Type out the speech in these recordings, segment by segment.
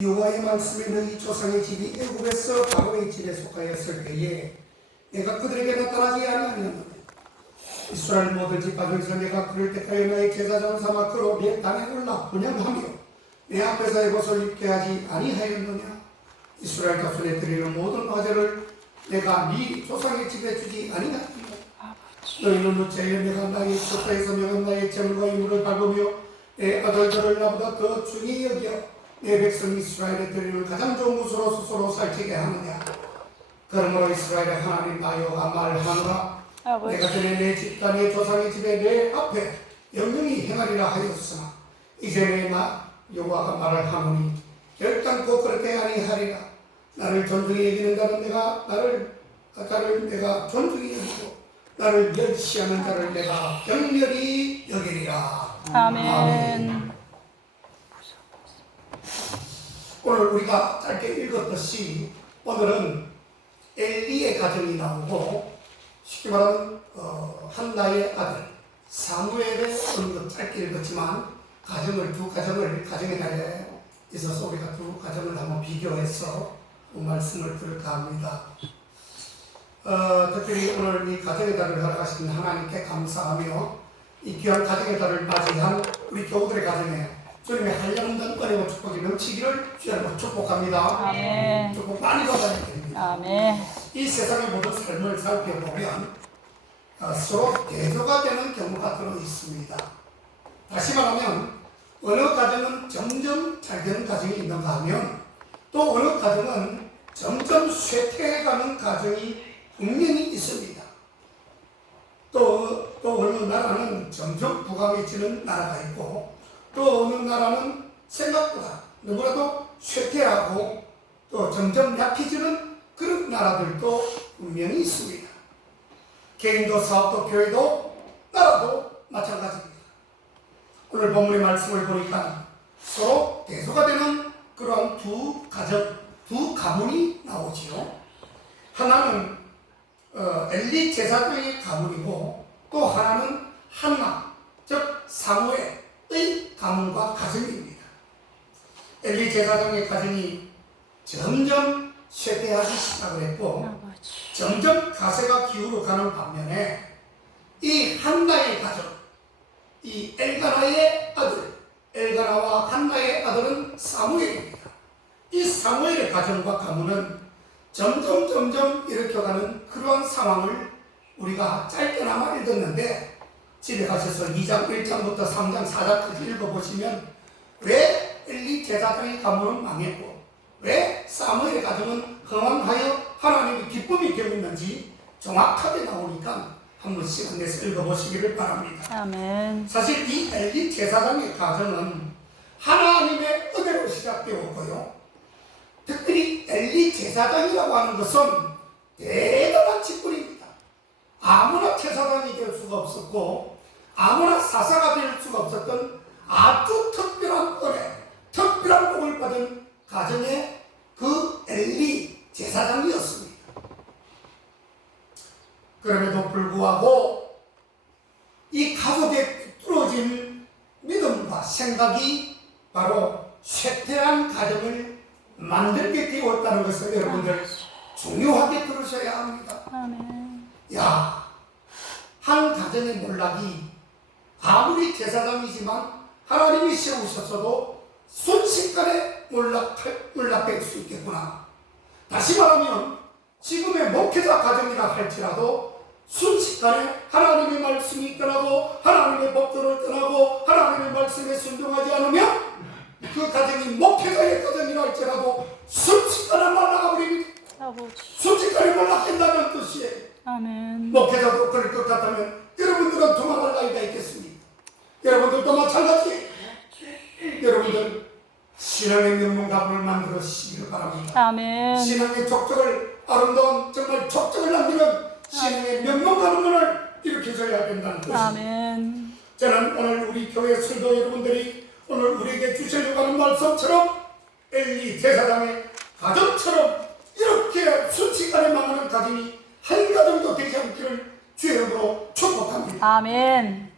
여호와의 말씀에 너희 조상의 집이 애굽에서 바로의 집에 속하였을 때에 내가 그들에게 나타나지 아니하였노니 이스라엘 모든 집 가정에서 내가 그럴 때까지 나의 제사장을 삼아 그로 내 땅에 올라 분양하며 내 앞에서 에봇을 입게 하지 아니하였느냐. 이스라엘 자손에 드리는 모든 화제를 내가 네 조상의 집에 주지 아니하였느냐. 너희는 어찌하여 내가 나의 조사에서 명한 나의 재물과 인물을 밟으며 내 아들들을 나보다 더 중히 여겨 내 백성 이스라엘에 드리는 가장 좋은 것으로 스스로 살찌게 하느냐. 그러므로 이스라엘의 하나님 나 여호와가 말하노라. 내가 전에 내 집과 내 조상의 집에 내 앞에 영영히 행하리라 하였으나 이제 내 여호와가 말을 하노니 결단코 그렇게 아니하리라. 나를 존중히 여기는 자는 내가 존중히 여기고 나를 멸시하는 자를 내가 경멸히 여기리라. 아멘. 오늘 우리가 짧게 읽었듯이 오늘은 엘리의 가정이 나오고 쉽게 말하면 한나의 아들 사무엘의 오늘 짧게 읽었지만 두 가정을 가정의 날에 있어서 우리가 두 가정을 한번 비교해서 말씀을 들을까 합니다. 특별히 오늘 이 가정의 달을 허락하신 하나님께 감사하며 이 귀한 가정의 달을 맞이한 우리 교우들의 가정에 주님의 한량없는 은혜와 축복이 넘치기를 주님으로 축복합니다. 아멘. 축복 많이 받아야 됩니다. 아멘. 이 세상의 모든 삶을 살펴보면 서로 대조가 되는 경우가 들어 있습니다. 다시 말하면 어느 가정은 점점 잘 되는 가정이 있는가 하면 또 어느 가정은 점점 쇠퇴해가는 가정이 분명히 있습니다. 또 어느 나라는 점점 부강해지는 나라가 있고 또 어느 나라는 생각보다 너무나도 쇠퇴하고 또 점점 약해지는 그런 나라들도 분명히 있습니다. 개인도 사업도 교회도 나라도 마찬가지입니다. 오늘 본문의 말씀을 보니까 서로 대조가 되는 그러한 두 가문이 나오지요. 하나는 엘리 제사장의 가문이고 또 하나는 한나 즉 사무엘의 가문과 가정입니다. 엘리 제사장의 가정이 점점 쇠퇴하기 시작을 했고 점점 가세가 기울어 가는 반면에 이 한나의 가정, 이 엘가나의 아들, 엘가나와 한나의 아들은 사무엘입니다. 이 사무엘의 가정과 가문은 점점 일으켜가는 그러한 상황을 우리가 짧게나마 읽었는데 집에 가셔서 2장 1장부터 3장 4장까지 읽어보시면 왜 엘리 제사장의 가문은 망했고 왜 사무엘의 가정은 흥왕하여 하나님의 기쁨이 되었는지 정확하게 나오니까 한번 시간 내서 읽어보시기를 바랍니다. 아멘. 사실 이 엘리 제사장의 가정은 하나님의 은혜로 시작되었고요. 특별히 엘리 제사장이라고 하는 것은 대단한 직분입니다. 아무나 제사장이 될 수가 없었고 아무나 사사가 될 수가 없었던 아주 특별한 은혜, 특별한 복을 받은 가정의 그 엘리 제사장이었습니다. 그럼에도 불구하고 이 가족의 뚫어진 믿음과 생각이 바로 쇠퇴한 가정을 만들게 되었다는 것을 여러분들 중요하게 들으셔야 합니다. 아멘. 한 가정의 몰락이 아무리 제사장이지만 하나님이 세우셨어도 순식간에 몰락될 수 있겠구나. 다시 말하면 지금의 목회자 가정이라 할지라도 순식간에 하나님의 말씀이 떠나고 하나님의 법도를 떠나고 하나님의 말씀에 순종하지 않으면 그 가정이 목회자의 가정이라 할지라도 순식간에 말라가 버립니다. 순식간에 몰락된다는 뜻이에요. 아멘. 목회자도 그럴 것 같다면 여러분들은 도망갈 나이가 있겠습니다. 여러분들도 마찬가지예요. 여러분들 신앙의 명문가문을 만들어주시기를 바랍니다. 아멘. 신앙의 족적을 아름다운 정말 족적을 남기는 신앙의 명문가문을 일으켜줘야 된다는 것입니다. 아멘. 저는 오늘 우리 교회 성도 여러분들이 오늘 우리에게 주시려고 하는 말씀처럼 엘리 제사장의 가정처럼 이렇게 순식간에 망하는 가정이 한 가정도 되지 않기를 주의 이름으로 축복합니다. 아멘.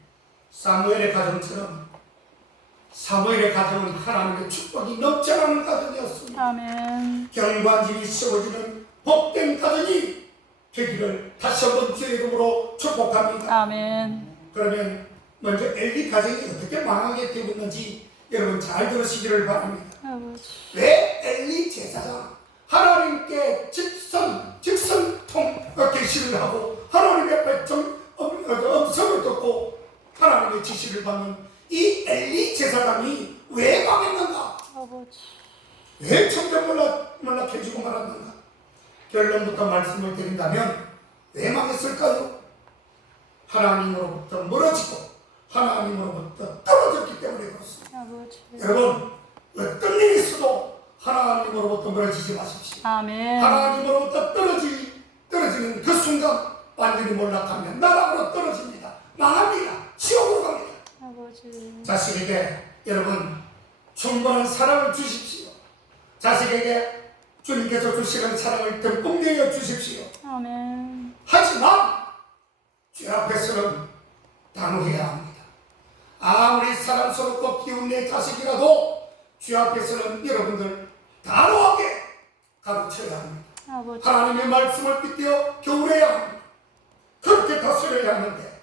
사무엘의 가정처럼 사무엘의 가정은 하나님의 축복이 넘쳐나는 가정이었습니다. 아멘. 경관집이 세워지는 복된 가정이 되기를 다시 한번 주의 이름으로 축복합니다. 아멘. 그러면 먼저 엘리 가정이 어떻게 망하게 되었는지 여러분 잘 들으시기를 바랍니다. 아버지. 왜 엘리 제사장 하나님께 계시를 하고 하나님의 음성을 듣고 하나님의 지시를 받는 이 엘리 제사장이 왜 망했는가? 아버지. 왜 천변몰락해지고 말았는가? 결론부터 말씀을 드린다면 왜 망했을까요? 하나님으로부터 멀어지고 하나님으로부터 떨어졌기 때문에 그렇습니다. 아버지. 여러분 어떤 일이 있어도 하나님으로부터 멀어지지 마십시오. 아멘. 하나님으로부터 떨어지는 그 순간 완전히 몰락하면 나락으로 떨어집니다. 망합니다. 지옥으로 갑니다. 아버지. 자식에게 여러분 충분한 사랑을 주십시오. 자식에게 주님께서 주시는 사랑을 듬뿍 내어 주십시오. 아멘. 하지만 죄 앞에서는 단호해야 합니다. 아무리 사랑스럽고 기운 내 자식이라도 죄 앞에서는 여러분들 단호하게 가르쳐야 합니다. 아버지. 하나님의 말씀을 빗대어 교훈해야 합니다. 그렇게 다스려야 하는데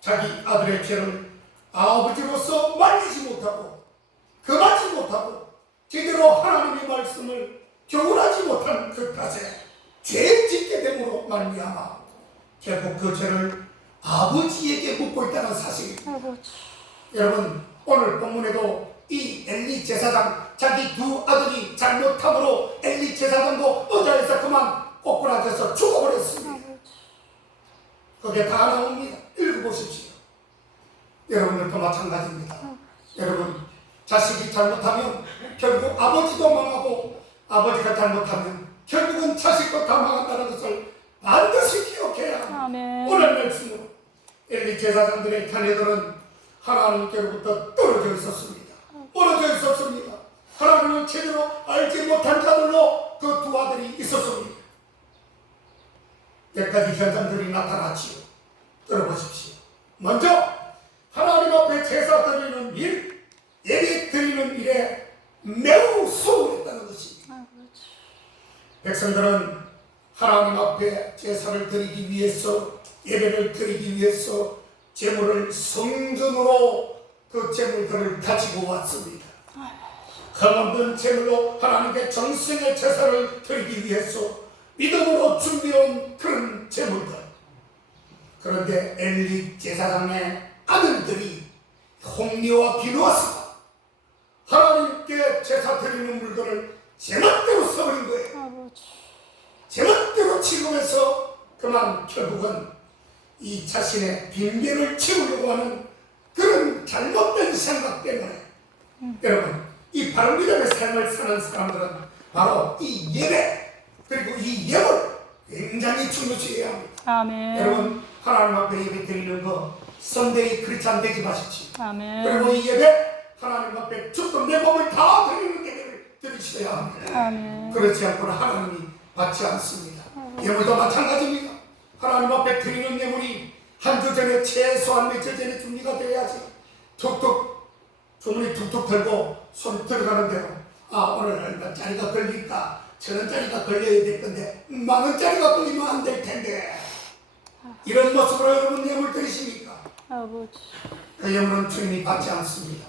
자기 아들의 죄를 아버지로서 말리지 못하고 금하지 못하고 제대로 하나님의 말씀을 교훈하지 못한 그 탓에 죄를 짓게 됨으로 말미암아 결국 그 죄를 아버지에게 묻고 있다는 사실입니다. 아버지. 여러분 오늘 본문에도 이 엘리 제사장 자기 두 아들이 잘못함으로 엘리 제사장도 의자에서 그만 꼬꾸라져서 죽어버렸습니다. 그게 다 나옵니다. 읽어보십시오. 여러분들도 마찬가지입니다. 여러분 자식이 잘못하면 결국 아버지도 망하고 아버지가 잘못하면 결국은 자식도 다 망한다는 것을 반드시 기억해야 합니다. 아멘. 오늘 말씀으로 엘리 제사장들의 자녀들은 하나님께로부터 떨어져 있었습니다. 멀어져 있었습니다. 하나님을 제대로 알지 못한 자들로 그 두 아들이 있었습니다. 몇 가지 현상들이 나타났지요. 들어보십시오. 먼저 하나님 앞에 제사 드리는 일, 예배 드리는 일에 매우 소홀했다는 것입니다. 아버지. 백성들은 하나님 앞에 제사를 드리기 위해서 예배를 드리기 위해서 제물을 성전으로 그 제물들을 가지고 왔습니다. 흠없는 제물로 하나님께 정성의 제사를 드리기 위해서 믿음으로 준비해온 그런 제물들. 그런데 엘리 제사장의 아들들이 홍리와 비누아스가 하나님께 제사 드리는 물건을 제멋대로 써버린 거예요. 아버지. 제멋대로 취급해서 그만 결국은 이 자신의 빈면을 채우려고 하는 그런 잘못된 생각 때문에 여러분 이 바른 믿음의 삶을 사는 사람들은 바로 이 예배 그리고 이 예물 굉장히 중요시해야 합니다. 아멘. 여러분 하나님 앞에 예배 드리는 거 썬데이 크리스찬 되지 마십시오. 아멘. 그리고 이 예배 하나님 앞에 죽던 내 몸을 다 드리는 예배를 드리셔야 합니다. 아멘. 그렇지 않고는 하나님이 받지 않습니다. 예물도 마찬가지입니다. 하나님 앞에 드리는 예물이 한 주 전에 최소한 며칠 전에 준비가 돼야지. 툭툭 주문이 툭툭 들고 손 들어가는 대로 오늘 얼마짜리가 걸릴까? 1,000원짜리가 걸려야 될 건데 10,000원짜리가 걸리면 안 될 텐데 이런 모습으로 여러분 예물 드리십니까? 아버지. 그 예물은 주님이 받지 않습니다.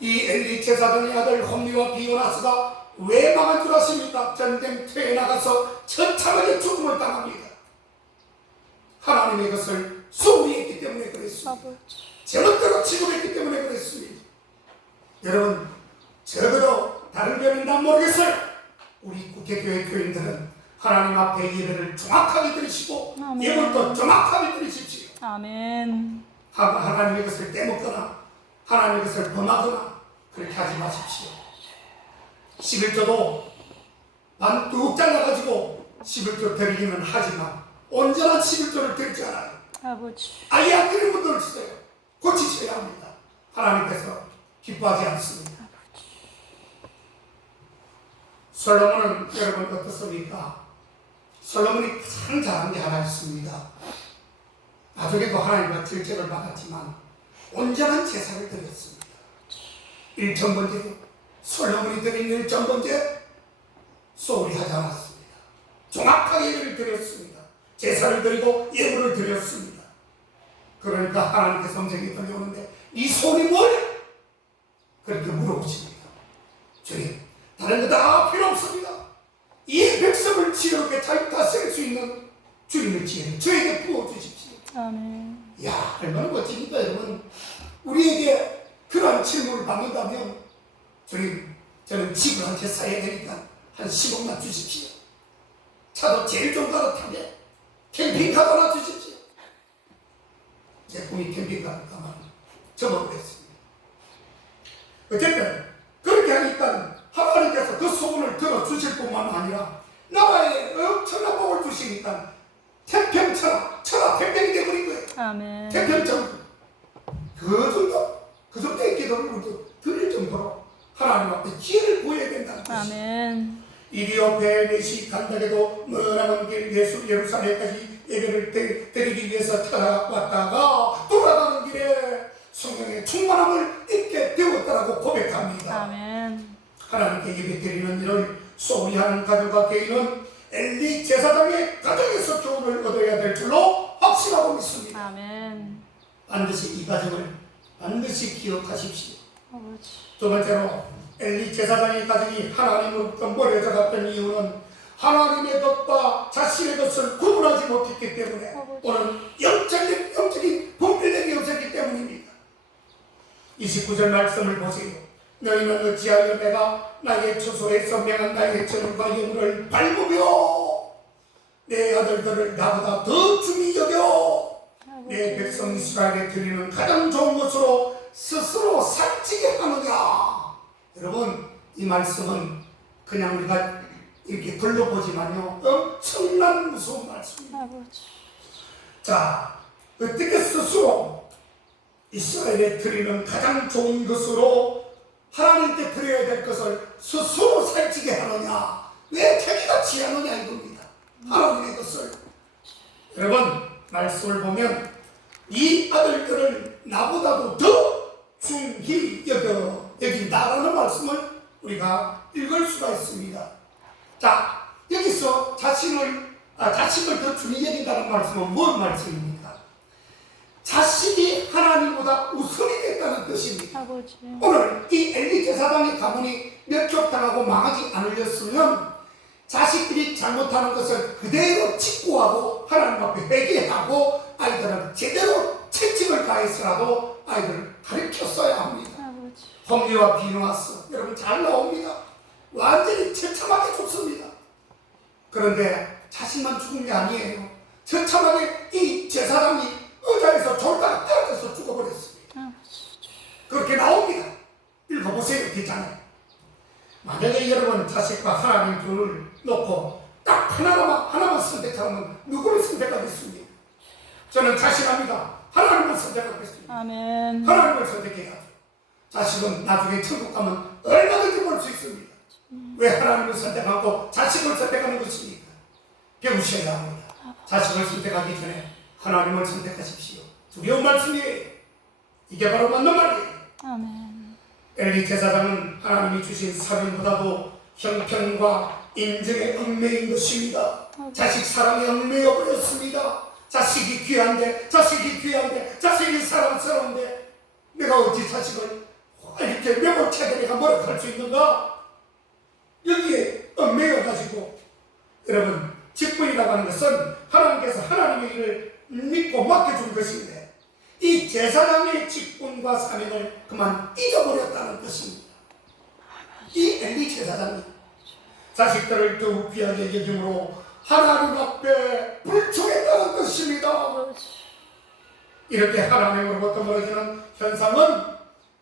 이 엘리 제사장의 아들 홈리와 비오나스가 왜 망한 줄 아십니까? 전쟁터에 나가서 처참하게 죽음을 당합니다. 하나님의 것을 소비했기 때문에 그랬습니다. 아버지. 제멋대로 취급했기 때문에 그랬습니다. 여러분 적어도 다른 교회는 난 모르겠어요. 우리 국회교회 교인들은 하나님 앞에 예배를 정확하게 드리시고 아멘. 예물도 정확하게 드리십시오. 아멘. 하나님의 것을 떼먹거나 하나님의 것을 범하거나 그렇게 하지 마십시오. 11조도 반 뚝 잘라가지고 11조 드리기는 하지만 온전한 11조를 드리지 않아요. 아버지. 아예 안 드리는 분들 있어요. 고치셔야 합니다. 하나님께서 기뻐하지 않습니다. 솔로몬은 여러분 어떻습니까? 솔로몬이 가장 잘한 게 하나 있습니다. 나중에도 하나님과 질책을 받았지만 온전한 제사를 드렸습니다. 1,000번째 솔로몬이 드린 1,000번째 소홀히 하지 않았습니다. 정확하게 예배를 드렸습니다. 제사를 드리고 예물을 드렸습니다. 그러니까 하나님께서 성경이 들려오는데 이 손이 뭐냐? 그렇게 물어보십니다. 주님, 다른 거 다 필요 없습니다. 이 백성을 지혜롭게 잘 다스릴 수 있는 주님의 지혜를 저에게 부어주십시오. 아멘. 이야, 얼마나 멋집니까, 여러분. 우리에게 그러한 질문을 받는다면 주님, 저는 집을 한 채 사야 되니까 한 10억만 주십시오. 차도 제일 좀 갈아타게 캠핑카도 하나 주십시오. 제 꿈이 캠핑카만 접어버렸습니다. 어쨌든 그렇게 하니까 하나님께서 그 소문을 들어주실 뿐만 아니라 나라에 엄청난 복을 주시니까 태평천하, 천하 태평이 되어버린 거예요. 아멘. 태평천 그 정도의 기도를 우리도 드릴 정도로 하나님 앞에 지혜를 보여야 된다는 것입니다. 아멘. 이리오 베네시 간다게도 머나먼 길 예루살렘까지 예배를 드리기 위해서 찾아왔다가 돌아가는 길에 성령의 충만함을 입게 되었다라고 고백합니다. 아멘. 하나님께 예배 드리는 일을 소홀히 하는 가족과 개인은 엘리 제사장의 가정에서 교훈을 얻어야 될 줄로 확신하고 있습니다. 아멘. 반드시 이 가정을 반드시 기억하십시오. 아버지. 두 번째로 엘리 제사장의 가정이 하나님으로부터 멀어져 갔던 이유는 하나님의 것과 자신의 것을 구분하지 못했기 때문에 오늘 영적인 분별력이 없었기 때문입니다. 29절 말씀을 보세요. 너희는 어찌하여 내가 나의 처소에 선명한 나의 전과 영을 밟으며 내 아들들을 나보다 더 중히 여겨 내 백성 이스라엘에 드리는 가장 좋은 것으로 스스로 살찌게 하느냐. 여러분, 이 말씀은 그냥 우리가 이렇게 글러보지만요 엄청난 무서운 말씀입니다. 아버지. 자, 어떻게 스스로 이스라엘에 드리는 가장 좋은 것으로 하나님께 드려야 될 것을 스스로 살찌게 하느냐, 왜 자기가 취하느냐 이겁니다. 하나님의 것을. 여러분, 말씀을 보면 이 아들들을 나보다도 더 중히 여긴다라는 말씀을 우리가 읽을 수가 있습니다. 자, 여기서 자식을 더 중히 여긴다는 말씀은 무슨 말씀입니까? 자식이 하나님보다 우선이 됐다는 뜻입니다. 아버지. 오늘 이 엘리 제사장의 가문이 멸족당하고 망하지 않으렸으면 자식들이 잘못하는 것을 그대로 직고하고 하나님 앞에 회개하고 아이들은 제대로 책임을 다해서라도 아이들을 가르쳤어야 합니다. 아버지. 홈리와 비누아스 여러분 잘 나옵니다. 완전히 처참하게 죽습니다. 그런데 자신만 죽은 게 아니에요. 처참하게 이 제사장이 의자에서 졸다가 떨어져서 죽어버렸습니다. 그렇게 나옵니다. 읽어보세요. 기장에. 만약에 여러분 자식과 하나님 둘을 놓고 딱 하나만 선택하면 누구를 선택하겠습니까? 저는 자신합니다. 하나님을 선택하겠습니다. 아멘. 하나님을 선택해야죠. 자식은 나중에 천국 가면 얼마든지 볼 수 있습니다. 왜 하나님을 선택하고 자식을 선택하는 것입니까? 배우셔야 합니다. 자식을 선택하기 전에 하나님을 선택하십시오. 두려운 말씀이에요. 이게 바로 맞는 말이에요. 아멘. 엘리 제사장은 하나님이 주신 사명보다도 형편과 인정의 얽매인 것입니다. 자식 사랑에 얽매여 버렸습니다. 자식이 귀한데 자식이 사랑스러운데 내가 어찌 자식을 이렇게 명확하게 내가 뭐라고 할 수 있는가? 여기에 얽매여가지고 여러분 직분이라고 하는 것은 하나님께서 하나님의 일을 믿고 맡겨준 것인데 이 제사장의 직분과 사명을 그만 잊어버렸다는 것입니다. 이 엘리 제사장이 자식들을 더욱 귀하게 여김으로 하나님 앞에 불충했다는 것입니다. 이렇게 하나님으로부터 멀어지는 현상은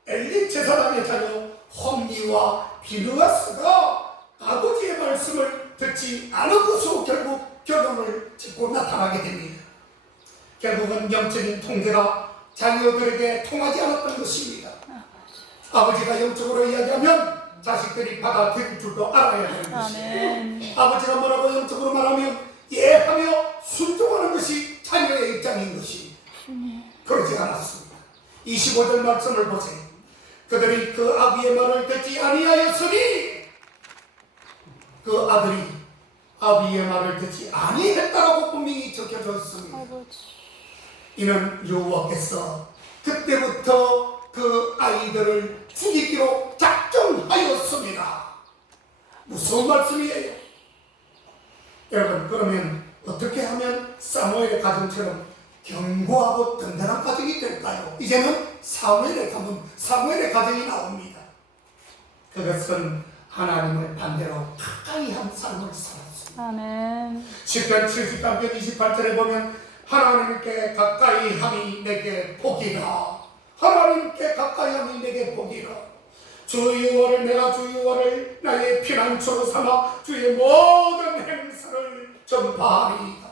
엘리 제사장의 자녀 홈리와 비느하스가 아버지의 말씀을 듣지 않은 것으로 결국 결론을 짓고 나타나게 됩니다. 결국은 영적인 통제가 자녀들에게 통하지 않았던 것입니다. 아버지가 영적으로 이야기하면 자식들이 받아들일 줄도 알아야 되는 것입니다. 아버지가 뭐라고 영적으로 말하면 예하며 순종하는 것이 자녀의 입장인 것입니다. 그러지 않았습니다. 25절 말씀을 보세요. 그들이 그 아비의 말을 듣지 아니하였으니 그 아들이 아비의 말을 듣지 아니했다라고 분명히 적혀져 있습니다. 아버지. 이는 여호와께서 그때부터 그 아이들을 죽이기로 작정하였습니다. 무서운 말씀이에요. 여러분, 그러면 어떻게 하면 사무엘의 가정처럼 견고하고 든든한 가정이 될까요? 이제는 사무엘의 가정이 나옵니다. 그것은 하나님을 반대로 가까이 한 삶을 살았습니다. 아멘. 시편 73편 28절에 보면 하나님께 가까이 함이 내게 복이라. 하나님께 가까이 함이 내게 복이라. 주 여호와를 내가 주 여호와를 나의 피난처로 삼아 주의 모든 행사를 전파하리이다.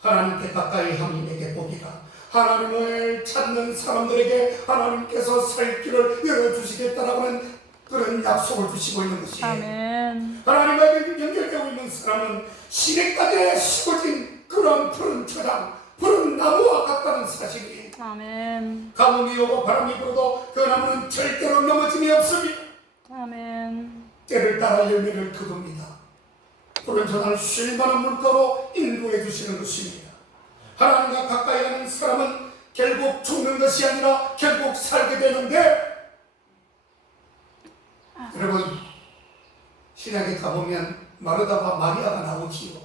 하나님께 가까이 함이 내게 복이라. 하나님을 찾는 사람들에게 하나님께서 살 길을 열어주시겠다라고 하는 그런 약속을 주시고 있는 것이에요. 아멘. 하나님과 연결되어 있는 사람은 시내가지에 심어진 그런 푸른 초장, 푸른 나무와 같다는 사실이에요. 아멘. 가뭄이 오고 바람이 불어도 그 나무는 절대로 넘어짐이 없습니다. 아멘. 때를 따라 열매를 거둡니다. 푸른 초장을 쉴만한 물가로 인도해 주시는 것입니다. 하나님과 가까이 하는 사람은 결국 죽는 것이 아니라 결국 살게 되는데, 여러분, 신약에 가보면 마르다와 마리아가 나오지요.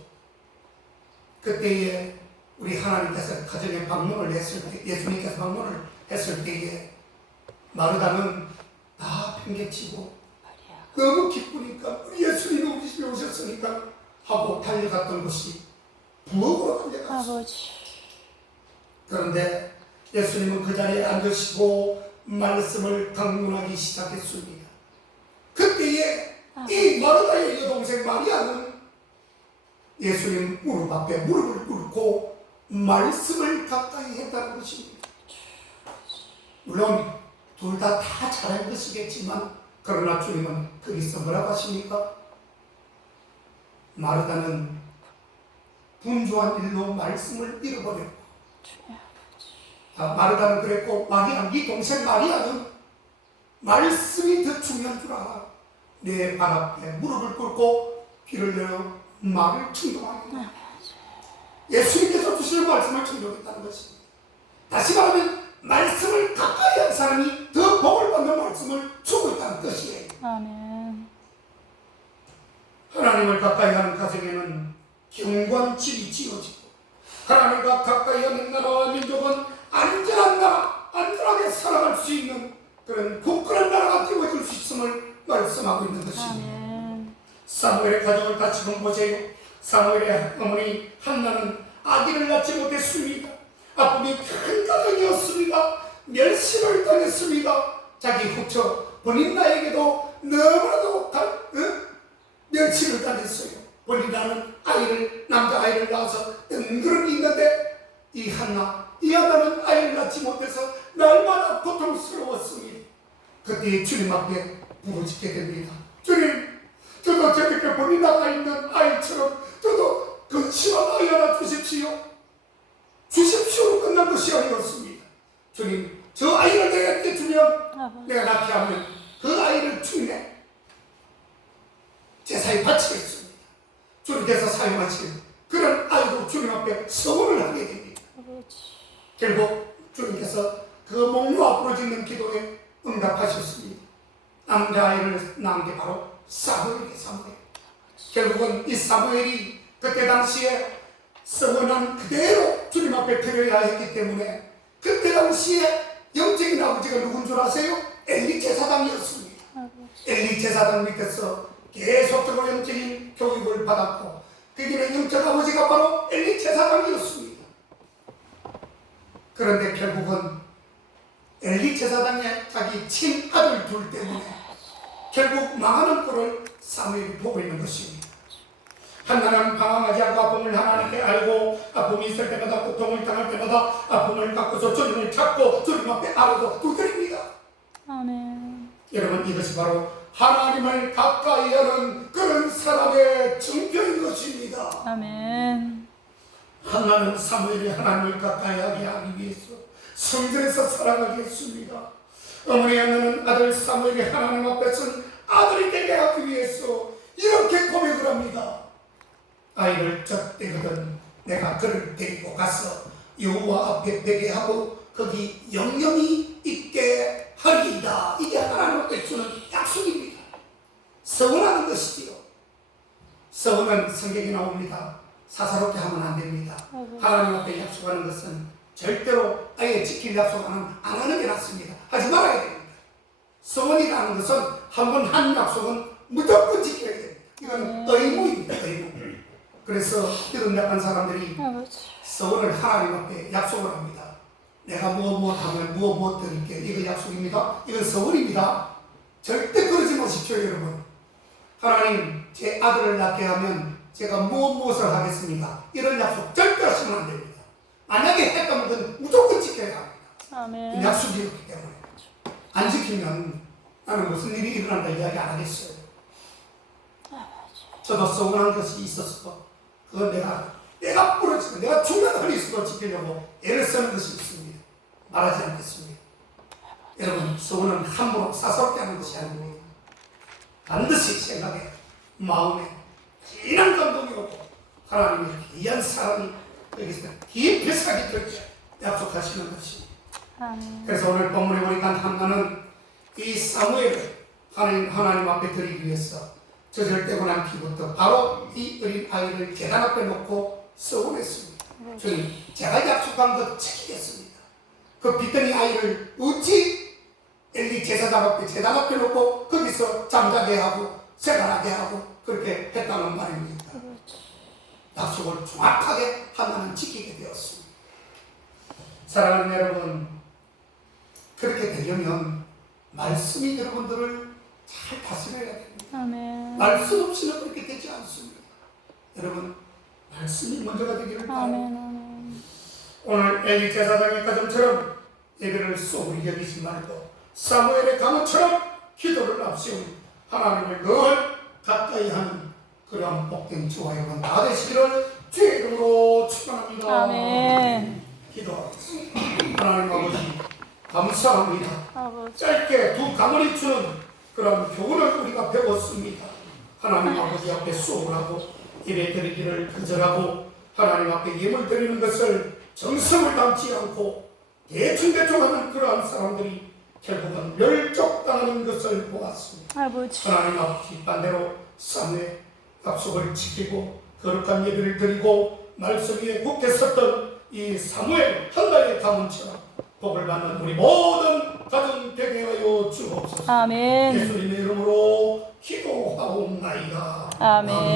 그때에 우리 하나님께서 가정에 방문을 했을 때, 예수님께서 방문을 했을 때에 마르다는 다 팽개치고 너무 기쁘니까 우리 예수님이 우리 집에 오셨으니까 하고 달려갔던 것이 부엌으로 달려갔어요. 아버지. 그런데 예수님은 그 자리에 앉으시고 말씀을 강론하기 시작했습니다. 그때에 이 마르다의 여동생 마리아는 예수님 무릎 앞에 무릎을 꿇고 말씀을 가까이 했다는 것입니다. 물론 둘 다 잘한 것이겠지만, 그러나 주님은 거기서 뭐라고 하십니까? 마르다는 분주한 일로 말씀을 잃어버렸고, 마르다는 그랬고, 마리아, 네 동생 마리아는 말씀이 더 중요한 줄 알아. 내 발 앞에 무릎을 꿇고 귀를 열어 말을 충동하겠다. 예수님께서 주시는 말씀을 충동했다는 것입니다. 다시 말하면 말씀을 가까이 한 사람이 더 복을 받는 말씀을 주고 있다는 뜻이에요. 아멘. 하나님을 가까이 하는 가정에는 견고한 집이 지어지고, 하나님과 가까이 하는 나라와 민족은 안전한 나라, 안전하게 살아갈 수 있는 그런 굳건한 나라가 되어질 수 있음을 말씀하고 있는 것입니다. 아멘. 사무엘의 가정을 다 지금 보세요. 사무엘의 어머니 한나는 아기를 낳지 못했습니다. 아픔이 큰 가정이었습니다. 멸시를 당했습니다. 자기 후처 본인 나에게도 너무나도 멸시를 당했어요. 본인 나는 남자아이를 낳아서 뜬그러니 있는데 이 한나는 아이를 낳지 못해서 날마다 고통스러웠습니다. 그때 주님 앞에 부르짖게 됩니다. 주님, 저도 저렇게 본인 나가 있는 아이처럼 저도 근심한 아이 하나 주십시오. 주십시오로 끝난 것이 아니었습니다. 주님, 저 아이를 내게 주면 내가 낳게 하면 그 아이를 주님의 제사에 바치겠습니다. 주님께서 사용하신 그런 아이도 주님 앞에 서원을 하게 됩니다. 결국 주님께서 그 목놓아 부러지는 기도에 응답하셨습니다. 남자아이를 낳은 게 바로 사무엘이에요. 결국은 이 사무엘이 그때 당시에 서원한 그대로 주님 앞에 드려야 했기 때문에, 그때 당시에 영적인 아버지가 누군 줄 아세요? 엘리 제사장이었습니다. 엘리 제사장 밑에서 계속적으로 영적인 교육을 받았고, 그들의 영적 아버지가 바로 엘리 제사장이었습니다. 그런데 결국은 엘리 제사장의 자기 친아들 둘 때문에 결국 망하는 꼴을 사무엘이 보고 있는 것입니다. 한나는 방황하지 않고 아픔을 하나님께 알고, 아픔이 있을 때마다, 고통을 당할 때마다 아픔을 갖고서 주님을 찾고 주님 앞에 아뢰고 두드립니다. 아멘. 여러분, 이것이 바로 하나님을 가까이 하는 그런 사람의 증표인 것입니다. 아멘. 한나는 사무엘이 하나님을 가까이 하게 하기 위해서 성전에서 살아가게 했습니다. 어머니야 너는 아들 사무엘이 하나님 앞에 선 아들이 되게 하기 위해서 이렇게 고백을 합니다. 아이를 젖대거든 내가 그를 데리고 가서 여호와 앞에 베게 하고 거기 영영이 있게 하리이다. 이게 하나님 앞에 주는 약속입니다. 서원하는 것이지요. 서원은 성경에 나옵니다. 사사롭게 하면 안 됩니다. 하나님 앞에 약속하는 것은 절대로 아예 지킬 약속은 안 하는 게 낫습니다. 하지 말아야 됩니다. 서원이라는 것은 한 번 한 약속은 무조건 지켜야 됩니다. 이건 의무입니다. 의무. 그래서 이런 약한 사람들이 서원을 하나님 앞에 약속을 합니다. 내가 무엇 하면 무엇 드릴게. 이거 약속입니다. 이건 서원입니다. 절대 그러지 마십시오, 여러분. 하나님, 제 아들을 낳게 하면 제가 무엇을 하겠습니다. 이런 약속 절대 하시면 안 됩니다. 만약에 했다면 그건 무조건 지켜야 합니다. 아멘. 약속이었기 때문에. 안 지키면 나는 무슨 일이 일어난다 이야기 안 하겠어요. 저도 서운한 것이 있었어. 그건 내가 부러지고 내가 죽는 한이 있어도 지키려고 애를 쓰는 것이 있습니다. 말하지 않겠습니다. 여러분, 서운은 함부로 사사롭게 하는 것이 아닙니다. 반드시 생각에, 마음에 진한 감동이 오고 하나님의 귀한 사랑이 여기서 깊이 사기 때문에 약속하시는 것입니다. 그래서 오늘 본문에 보니까 한나는 이 사무엘을 하나님 앞에 드리기 위해서 젖을 난 피부터 바로 이 어린 아이를 계단 앞에 놓고 서원했습니다. 주님, 제가 약속한 것 지키겠습니다. 그 빗덩이 아이를 어찌 엘리 제사장 앞에 제단 앞에 놓고 거기서 잠자게 하고 생활하게 하고 그렇게 했다는 말입니다. 약속을 정확하게 하나는 지키게 되었습니다. 사랑하는 여러분, 그렇게 되려면 말씀이 여러분들을 잘 다스려야 됩니다. 아멘. 말씀 없이는 그렇게 되지 않습니다. 여러분, 말씀이 먼저가 되기를 바랍니다. 오늘 엘리 제사장의 가정처럼 예배를 소홀히 여기지 말고 사무엘의 가문처럼 기도를 앞세운 하나님을 늘 가까이 하는 그런 복된 저와 여러분 다 되시기를 주의 이름으로 축원합니다. 아멘. 기도하겠습니다. 하나님 아버지 감사합니다. 아버지. 짧게 두 가문이 주는 그런 교훈을 우리가 배웠습니다. 하나님 아버지 앞에 수고하고 예배 드리기를 거절하고 하나님 앞에 예물 드리는 것을 정성을 담지 않고 대충대충 하는 그러한 사람들이 결국은 멸족당하는 것을 보았습니다. 아버지. 하나님 아버지 반대로 사무엘 약속을 지키고 거룩한 예배를 드리고 말씀 위에 굳게 섰던 이 사무엘 한나의 가문처럼 복을 받는 우리 모든 가정 되게 하여 주옵소서. 아멘. 예수님의 이름으로 기도하옵나이다. 아멘.